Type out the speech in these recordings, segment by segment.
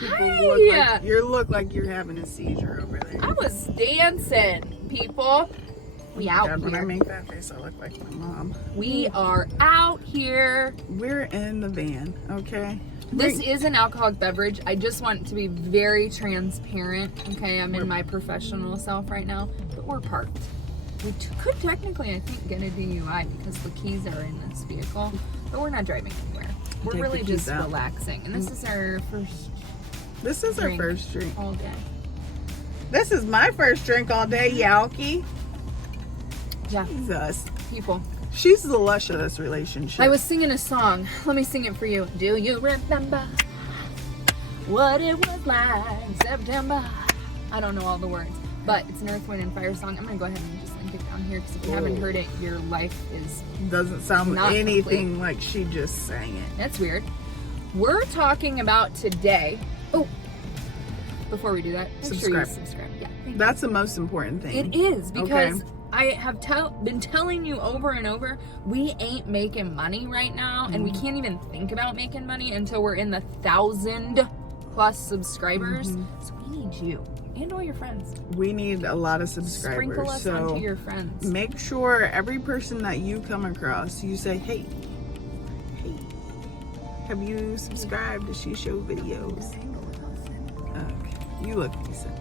You look like you're having a seizure over there. I was dancing, people. We out God, here. when I make that face, I look like my mom. We are out here. We're in the van, okay? This is an alcoholic beverage. I just want to be very transparent, okay? I'm in my professional self right now, but we're parked. We could technically, I think, get a DUI because the keys are in this vehicle, but we're not driving anywhere. We're Take really the keys just out. relaxing, and this is our first This is our first drink. all day. This is my first drink all day, Yauki. Yeah, Jesus. people. She's the lush of this relationship. I was singing a song. Let me sing it for you. Do you remember what it was like September? I don't know all the words, but it's an Earth, Wind, and Fire song. I'm going to go ahead and just link it down here because if you haven't heard it, your life is Doesn't sound not anything complete. like she just sang it. That's weird. We're talking about today. Oh, before we do that, make sure you subscribe. Yeah, thank That's the most important thing. It is because Okay. I have been telling you over and over, we ain't making money right now, and we can't even think about making money until we're in the 1,000+ subscribers. So we need you and all your friends. We need a lot of subscribers. Sprinkle us so onto your friends. make sure every person that you come across, you say, hey, have you subscribed to She Show videos? Okay, you look decent.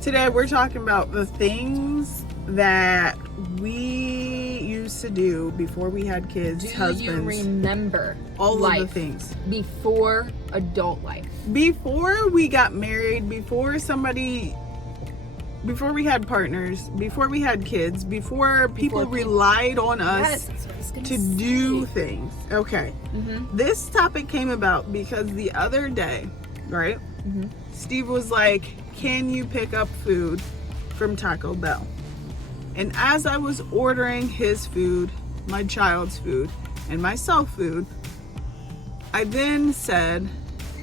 Today we're talking about the things that we used to do before we had kids, husbands. Do you remember all life of the things before adult life? Before we got married, before we had partners, before we had kids, before people relied on us That's what I was gonna to say. do things. Okay. This topic came about because the other day, right? Steve was like, can you pick up food from Taco Bell? And as I was ordering his food, my child's food, and myself food, I then said,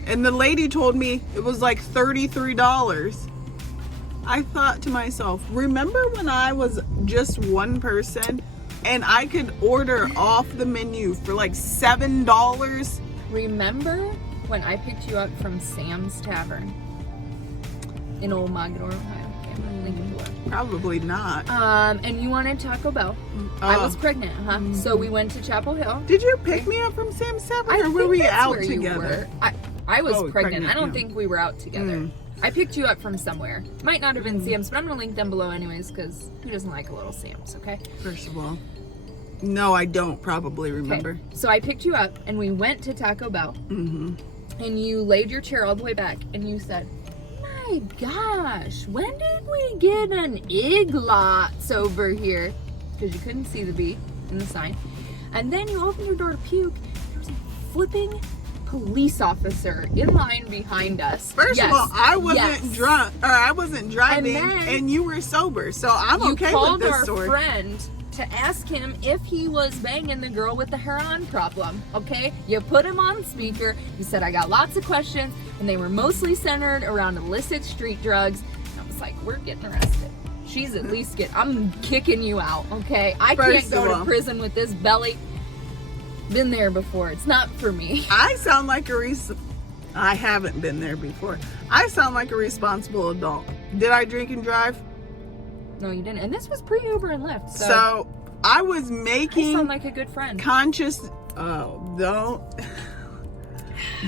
and the lady told me it was like $33. I thought to myself, remember when I was just one person and I could order off the menu for like $7? Remember when I picked you up from Sam's Tavern in Old Mogador, Ohio? Okay, I'm gonna link it below. Probably not. And you wanted Taco Bell. I was pregnant, So we went to Chapel Hill. Did you pick me up from Sam's Tavern, or were we out together? I was pregnant. pregnant, I don't yeah. think we were out together. I picked you up from somewhere. Might not have been Sam's, but I'm gonna link them below anyways, because who doesn't like a little Sam's, okay? First of all, no, I don't probably remember. Okay. So I picked you up, and we went to Taco Bell. And you laid your chair all the way back, and you said, my gosh, when did we get an Iglots over here? Because you couldn't see the B in the sign. And then you opened your door to puke. There was a flipping police officer in line behind us. First of all, I wasn't drunk, or I wasn't driving, and you were sober, so I'm okay with this story. You called our friend to ask him if he was banging the girl with the hair-on problem, okay? You put him on speaker. You said, I got lots of questions, and they were mostly centered around illicit street drugs. And I was like, we're getting arrested. She's at least I'm kicking you out, okay? I can't go to prison with this belly. Been there before. It's not for me. I sound like I haven't been there before. I sound like a responsible adult. Did I drink and drive? No, you didn't. And this was pre-Uber and Lyft. So I was making. I sound like a good friend. Conscious. Oh, don't.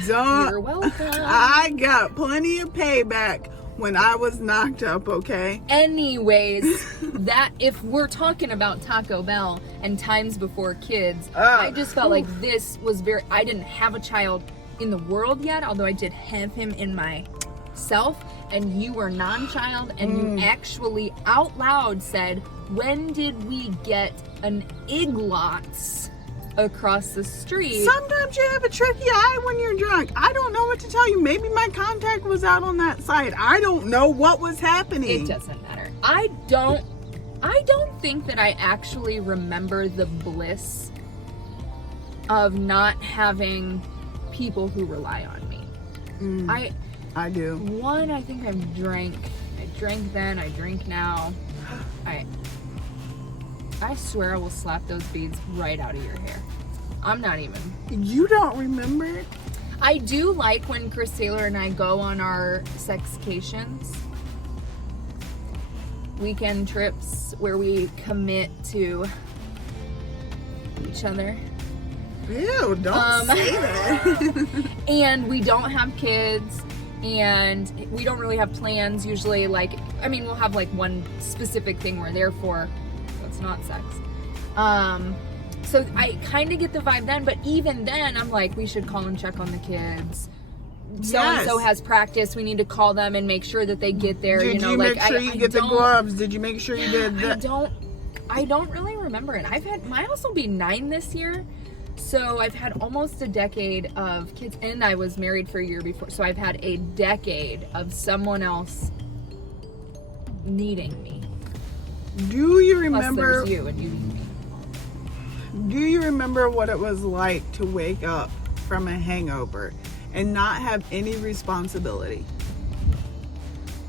You're welcome. I got plenty of payback when I was knocked up, okay? Anyways, that if we're talking about Taco Bell and times before kids, I just felt like this was I didn't have a child in the world yet, although I did have him in myself, and you were non-child, and you actually out loud said, when did we get an Iglots across the street? Sometimes you have a tricky eye when you're drunk. I don't know what to tell you. Maybe my contact was out on that side. I don't know what was happening. It doesn't matter. I don't think that I actually remember the bliss of not having people who rely on me. I do. One, I think I drank then, I drink now. I swear I will slap those beads right out of your hair. I'm not even. You don't remember? I do like when Chris Taylor and I go on our SEX-CATIONs. Weekend trips where we commit to each other. Ew, don't say that. And we don't have kids, and we don't really have plans usually. Like, I mean, we'll have like one specific thing we're there for. So it's not sex. So I kind of get the vibe then, but even then, I'm like, we should call and check on the kids. So-and-so has practice. We need to call them and make sure that they get there. Did you make sure you get the gloves? Did you make sure you did that? I don't really remember it. My house will be 9 this year. So I've had almost a decade of kids, and I was married for a year before. So I've had a decade of someone else needing me. Do you remember? Plus there's you, and you need me. Do you remember what it was like to wake up from a hangover and not have any responsibility?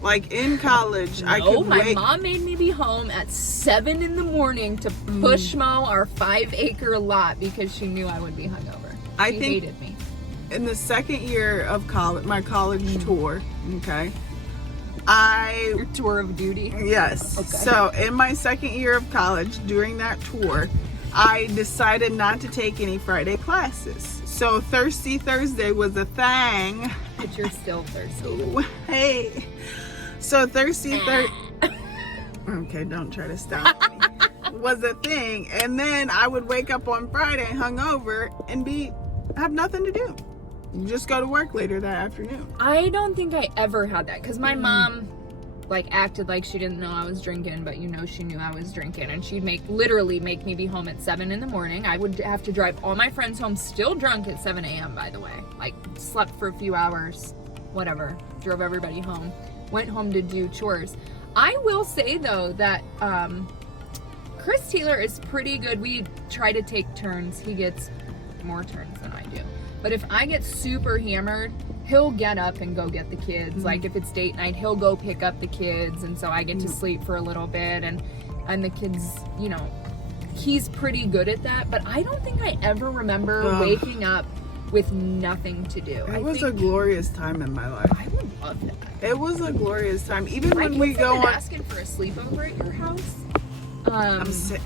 Like in college, my mom made me be home at 7 in the morning to push mow our 5-acre lot because she knew I would be hungover. She hated me. In the second year of college, my college tour, okay, Your tour of duty? Yes. Okay. So in my second year of college, during that tour, I decided not to take any Friday classes. So Thirsty Thursday was a thing. But you're still thirsty. Hey. So Thirsty Thursday. Okay, don't try to stop me. Was a thing. And then I would wake up on Friday hungover and have nothing to do. Just go to work later that afternoon. I don't think I ever had that because my mom acted like she didn't know I was drinking, but she knew I was drinking, and she'd literally make me be home at 7 in the morning. I would have to drive all my friends home still drunk at 7 a.m. by the way. Slept for a few hours, whatever, drove everybody home, went home to do chores. I will say though that Chris Taylor is pretty good. We try to take turns. He gets more turns than I do. But if I get super hammered, he'll get up and go get the kids. Like if it's date night, he'll go pick up the kids, and so I get to sleep for a little bit, and the kids, he's pretty good at that. But I don't think I ever remember waking up with nothing to do. It was a glorious time in my life. I would love that. It was a glorious time. Even when we go on asking for a sleepover at your house. I'm sick.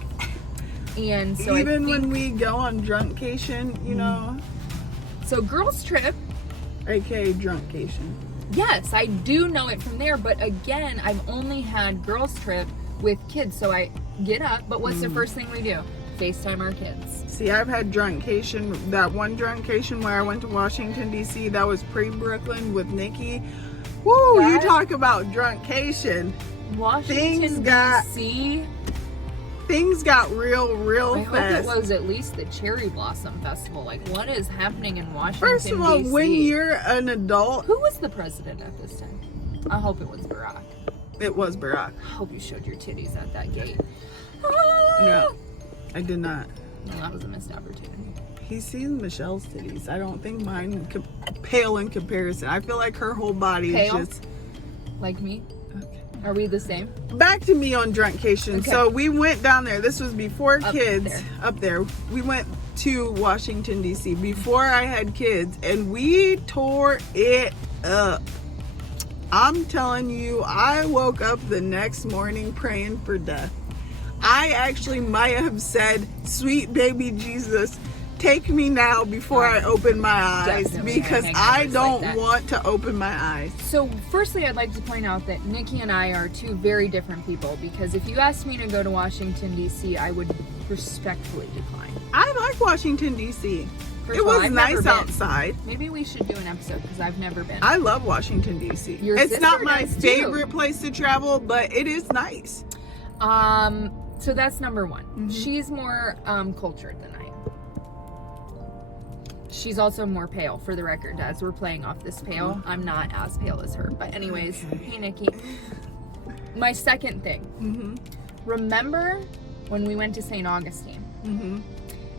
And so even when we go on drunk-cation, So girls trip, aka drunk-cation. Yes, I do know it from there, but again, I've only had girls trip with kids. So I get up, but what's the first thing we do? FaceTime our kids. See, I've had drunk-cation, that one drunk-cation where I went to Washington, D.C., that was pre-Brooklyn with Nikki. Woo, you talk about drunk-cation. Washington, D.C.? Things got real fast. I hope it was at least the Cherry Blossom Festival. What is happening in Washington, First of all, D.C.? when you're an adult... Who was the president at this time? I hope it was Barack. It was Barack. I hope you showed your titties at that gate. No, I did not. No, that was a missed opportunity. He's seen Michelle's titties. I don't think mine pale in comparison. I feel like her whole body pale? is just... Like me? Are we the same? Back to me on drunk-cation. Okay. So we went down there. This was before kids. Up there. We went to Washington, D.C. before I had kids, and we tore it up. I'm telling you, I woke up the next morning praying for death. I actually might have said, "Sweet baby Jesus, take me now before I open my eyes," because I don't want to open my eyes. So firstly, I'd like to point out that Nikki and I are two very different people, because if you asked me to go to Washington, D.C., I would respectfully decline. I like Washington, D.C. It was nice outside. Maybe we should do an episode, because I've never been. I love Washington, D.C. It's not my favorite place to travel, but it is nice. So that's number one. She's more cultured than I am. She's also more pale, for the record, as we're playing off this pale. I'm not as pale as her. But anyways, hey, Nikki. My second thing. Remember when we went to St. Augustine?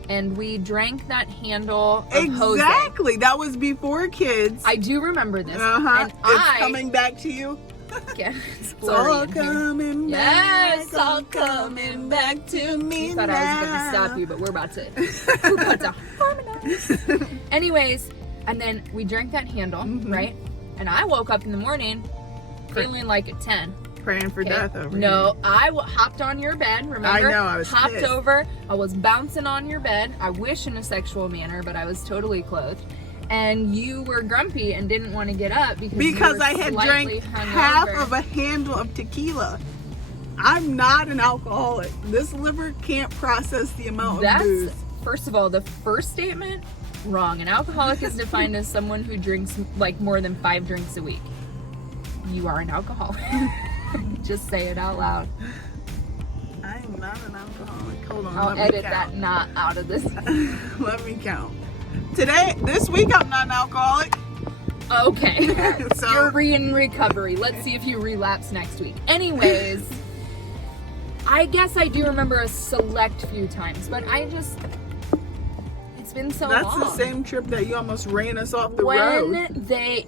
And we drank that handle of Jose. Exactly. That was before kids. I do remember this. And it's coming back to you. Yeah, it's all coming back. Yes, all coming back to me. I thought I was going to stop you, but we're about to harmonize. Anyways, And then we drank that handle, right? And I woke up in the morning feeling like a 10. Praying for death over here. No, I hopped on your bed, remember? I know, I was hopped pissed. over. I was bouncing on your bed. I wish in a sexual manner, but I was totally clothed. And you were grumpy and didn't want to get up because you were I had drank hungover. half of a handle of tequila. I'm not an alcoholic. This liver can't process the amount of booze. First of all, the first statement, wrong. An alcoholic is defined as someone who drinks like more than 5 drinks a week. You are an alcoholic. Just say it out loud. I am not an alcoholic. Hold on. I'll let me edit count. that not out of this. Let me count. This week, I'm not an alcoholic. Okay. So- You're in recovery. Let's see if you relapse next week. Anyways, I guess I do remember a select few times, but it's been so long. That's the same trip that you almost ran us off the road. When they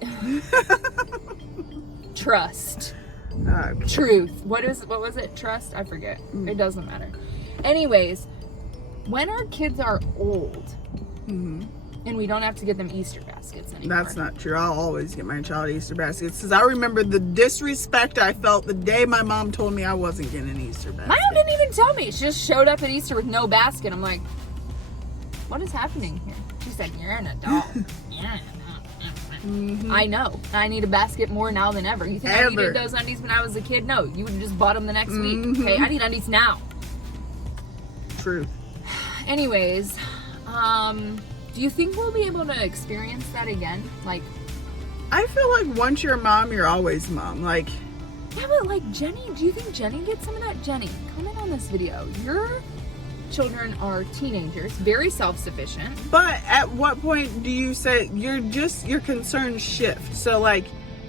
trust. Okay. Truth. What was it? Trust? I forget. It doesn't matter. Anyways, when our kids are old and we don't have to get them Easter baskets anymore. That's not true. I'll always get my child Easter baskets because I remember the disrespect I felt the day my mom told me I wasn't getting an Easter basket. My mom didn't even tell me. She just showed up at Easter with no basket. I'm like, what is happening here? She said, you're an adult. You're an adult. I know. I need a basket more now than ever. You think I needed those undies when I was a kid? No, you would have just bought them the next week. Okay, I need undies now. True. Anyways, do you think we'll be able to experience that again? Like, I feel like once you're a mom, you're always mom. Like, yeah, but like Jenny, do you think Jenny gets some of that? Jenny, comment on this video. Your children are teenagers, very self-sufficient. but at what point do you say your concerns shift? So like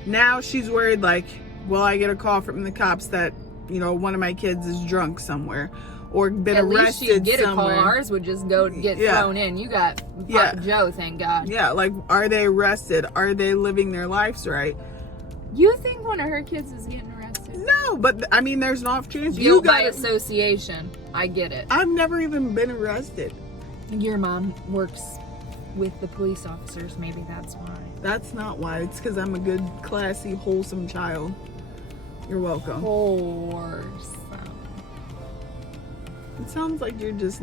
now she's worried like, will I get a call from the cops that, you know, one of my kids is drunk somewhere or been At arrested least she'd get somewhere. a call. Ours would just go get thrown in. You got Papa Joe, thank God. Yeah, like are they arrested? Are they living their lives right? You think one of her kids is getting arrested? No, but I mean there's an off chance. Guilt by association. I get it. I've never even been arrested. Your mom works with the police officers. Maybe that's why. That's not why. It's because I'm a good, classy, wholesome child. You're welcome. It sounds like you're just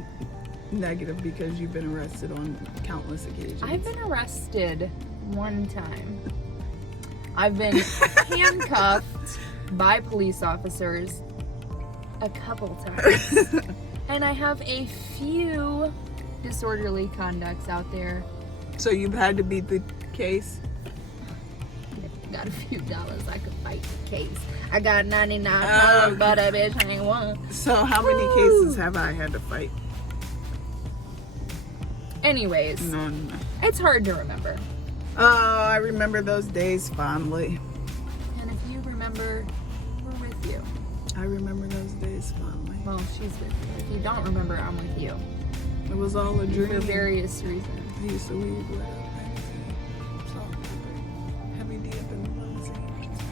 negative because you've been arrested on countless occasions. I've been arrested one time. I've been handcuffed by police officers a couple times. And I have a few disorderly conducts out there. So you've had to beat the case? Got a few dollars, I could fight the case. I got $99, but a bitch ain't one. So how many cases have I had to fight? Anyways, None. it's hard to remember. Oh, I remember those days fondly. And if you remember, we're with you. I remember those days fondly. Well, she's with you. If you don't remember, I'm with you. It was all a dream. For various reasons. I used to weed with a salt and pepper. Heavy D up in the limousine.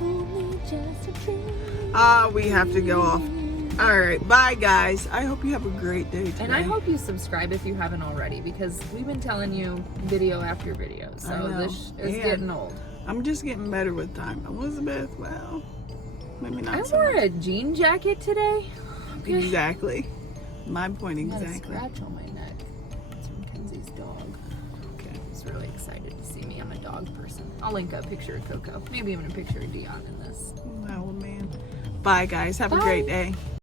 Only just a dream. We have to go off. All right, bye guys. I hope you have a great day today. And I hope you subscribe if you haven't already, because we've been telling you video after video. So this is getting old. I'm just getting better with time. Elizabeth, well, maybe not I so wore much. a jean jacket today. Okay. Exactly. My point I got a exactly. scratch on my neck. It's from Kenzie's dog. Okay. He's really excited to see me. I'm a dog person. I'll link a picture of Coco. Maybe even a picture of Dion in this. Oh man. Bye guys. Have a great day.